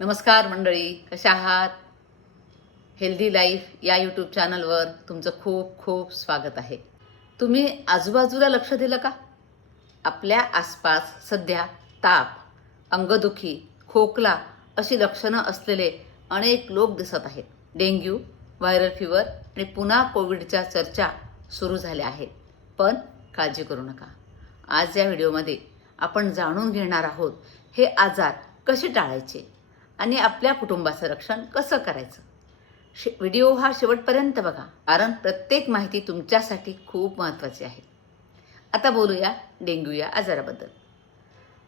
नमस्कार मंडळी कशा आहात? हेल्दी लाईफ या यूट्यूब चॅनलवर तुमचं खूप खूप स्वागत आहे. तुम्ही आजूबाजूला लक्ष दिलं का? आपल्या आसपास सध्या ताप अंगदुखी खोकला अशी लक्षणं असलेले अनेक लोक दिसत आहेत. डेंग्यू व्हायरल फिवर आणि पुन्हा कोविडच्या चर्चा सुरू झाल्या आहेत. पण काळजी करू नका. आज या व्हिडिओमध्ये आपण जाणून घेणार आहोत हे आजार कसे टाळायचे? आणि आपल्या कुटुंबाचं रक्षण कसं करायचं? शे व्हिडिओ हा शेवटपर्यंत बघा कारण प्रत्येक माहिती तुमच्यासाठी खूप महत्त्वाची आहे. आता बोलूया डेंग्यू या आजाराबद्दल.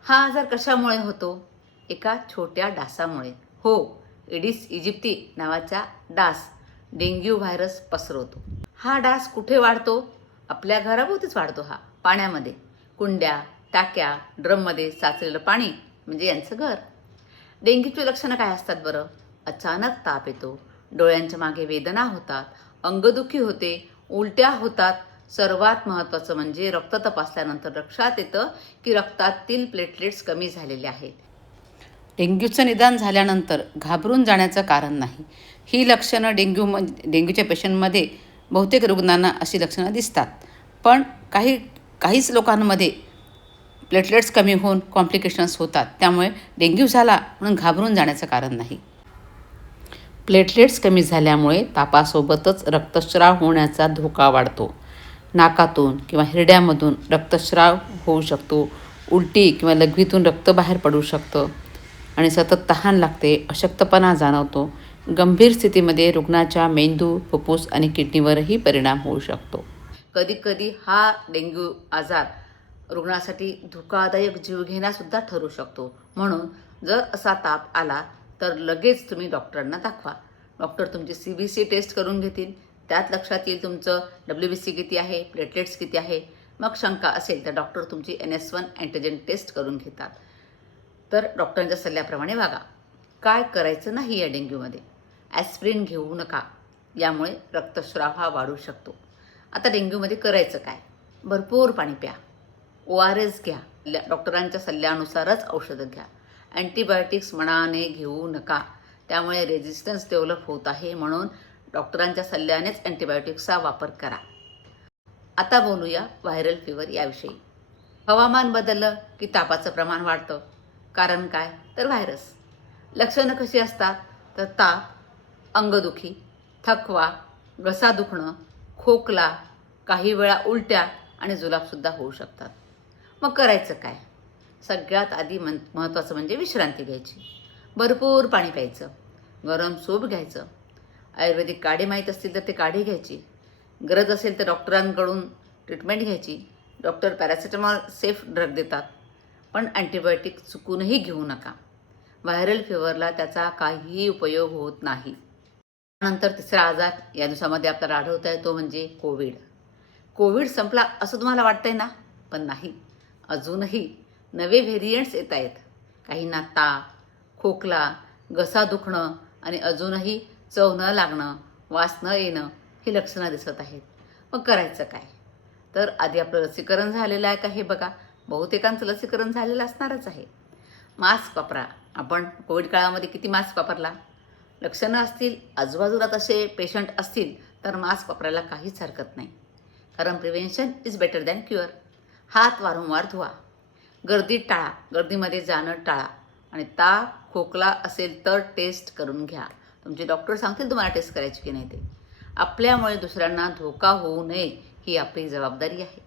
हा आजार कशामुळे होतो? एका छोट्या डासामुळे. हो एडिस इजिप्ती नावाचा डास डेंग्यू व्हायरस पसरवतो. हा डास कुठे वाढतो? आपल्या घराभोवतीच वाढतो हा पाण्यामध्ये. कुंड्या टाक्या ड्रममध्ये साचलेलं पाणी म्हणजे यांचं घर. डेंग्यूची लक्षणं काय असतात बरं? अचानक ताप येतो. डोळ्यांच्या मागे वेदना होतात. अंगदुखी होते. उलट्या होतात. सर्वात महत्त्वाचं म्हणजे रक्त तपासल्यानंतर लक्षात येतं की रक्तातील प्लेटलेट्स कमी झालेले आहेत. डेंग्यूचं निदान झाल्यानंतर घाबरून जाण्याचं कारण नाही. ही लक्षणं डेंग्यू म डेंग्यूच्या पेशंटमध्ये बहुतेक रुग्णांना अशी लक्षणं दिसतात. पण काही काहीच लोकांमध्ये प्लेटलेट्स कमी होऊन कॉम्प्लिकेशन्स होतात. त्यामुळे डेंग्यू झाला म्हणून घाबरून जाण्याचं कारण नाही. प्लेटलेट्स कमी झाल्यामुळे तापासोबतच रक्तस्राव होण्याचा धोका वाढतो. नाकातून किंवा हिरड्यामधून रक्तस्राव होऊ शकतो. उलटी किंवा लघवीतून रक्त बाहेर पडू शकतं. आणि सतत तहान लागते अशक्तपणा जाणवतो. गंभीर स्थितीमध्ये रुग्णाच्या मेंदू फुफ्फूस आणि किडनीवरही परिणाम होऊ शकतो. कधीकधी हा डेंग्यू आजार रुग्णासाठी धोकादायक जीवघेणासुद्धा ठरू शकतो. म्हणून जर असा ताप आला तर लगेच तुम्ही डॉक्टरांना दाखवा. डॉक्टर तुमची सी बी सी टेस्ट करून घेतील. त्यात लक्षात येईल तुमचं डब्ल्यू बी सी किती आहे प्लेटलेट्स किती आहे. मग शंका असेल तर डॉक्टर तुमची N S one antigen test करून घेतात. तर डॉक्टरांच्या सल्ल्याप्रमाणे वागा. काय करायचं नाही या डेंग्यूमध्ये? ॲस्प्रिन घेऊ नका. यामुळे रक्तस्राव हा वाढू शकतो. आता डेंग्यूमध्ये करायचं काय? भरपूर पाणी प्या. ओ आर एस घ्या. ल- डॉक्टरांच्या सल्ल्यानुसारच औषधं घ्या. अँटीबायोटिक्स मनाने घेऊ नका. त्यामुळे रेझिस्टन्स डेव्हलप होत आहे म्हणून डॉक्टरांच्या सल्ल्यानेच अँटीबायोटिक्सचा वापर करा. आता बोलूया व्हायरल फिवर याविषयी. हवामान बदललं की तापाचं प्रमाण वाढतं. कारण काय? तर व्हायरस लक्षणं कशी असतात? तर ताप अंगदुखी थकवा घसा दुखणं खोकला काही वेळा उलट्या आणि जुलाबसुद्धा होऊ शकतात. मग करायचं काय? सगळ्यात आधी मन महत्त्वाचं म्हणजे विश्रांती घ्यायची. भरपूर पाणी प्यायचं. गरम सूप घ्यायचं. आयुर्वेदिक काढे माहीत असतील तर ते काढे घ्यायची. गरज असेल तर डॉक्टरांकडून ट्रीटमेंट घ्यायची. डॉक्टर पॅरासिटामॉल सेफ ड्रग देतात. पण अँटीबायोटिक चुकूनही घेऊ नका. व्हायरल फिवरला त्याचा काहीही उपयोग होत नाही. नंतर तिसरा आजार या दिवसामध्ये आपल्याला आढळत आहे तो म्हणजे कोविड. कोविड संपला असं तुम्हाला वाटतंय ना? पण नाही. अजूनही नवे व्हेरियंट्स येत आहेत. काहींना ताप खोकला घसा दुखणं आणि अजूनही चव न लागणं वास न येणं ही लक्षणं दिसत आहेत. मग करायचं काय? तर आधी आपलं लसीकरण झालेलं आहे का हे बघा. बहुतेकांचं लसीकरण झालेलं असणारच आहे. मास्क वापरा. आपण कोविड काळामध्ये किती मास्क वापरला? लक्षणं असतील आजूबाजूला तसे पेशंट असतील तर मास्क वापरायला काहीच हरकत नाही. कारण prevention is better than cure हात वारंवार धुवा. गर्दीत टाळा. गर्दीमध्ये जाणं टाळा. आणि ताप खोकला असेल तर टेस्ट करून घ्या. तुमचे डॉक्टर सांगतील तुम्हाला टेस्ट करायची की नाही ते. आपल्यामुळे दुसऱ्यांना धोका होऊ नये ही आपली जबाबदारी आहे.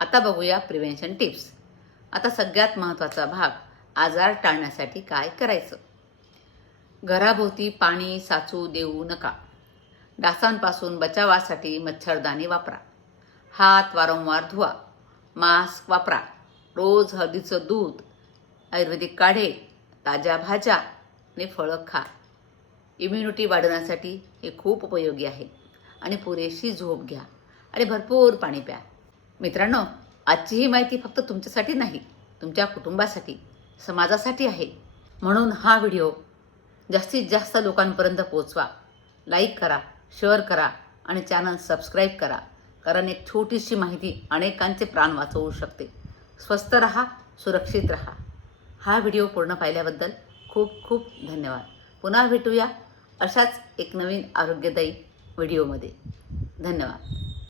आता बघूया प्रिव्हेन्शन टिप्स आता सगळ्यात महत्त्वाचा भाग आजार टाळण्यासाठी काय करायचं? घराभोवती पाणी साचू देऊ नका. डासांपासून बचावासाठी मच्छरदाणी वापरा. हात वारंवार धुवा. मास्क वापरा. रोज हळदीचं दूध आयुर्वेदिक काढे ताज्या भाज्या आणि फळं खा. इम्युनिटी वाढवण्यासाठी हे खूप उपयोगी आहे आणि पुरेशी झोप घ्या आणि भरपूर पाणी प्या. मित्रांनो आजची ही माहिती फक्त तुमच्यासाठी नाही तुमच्या कुटुंबासाठी समाजासाठी आहे. म्हणून हा व्हिडिओ जास्तीत जास्त लोकांपर्यंत पोचवा लाईक करा शेअर करा आणि चॅनल सबस्क्राईब करा. कारण एक छोटीशी माहिती अनेकांचे प्राण वाचवू शकते. स्वस्त रहा सुरक्षित रहा. हा व्हिडिओ पूर्ण पाहिल्याबद्दल खूप खूप धन्यवाद. पुन्हा भेटूया अशाच एक नवीन आरोग्यदायी व्हिडिओमध्ये. धन्यवाद.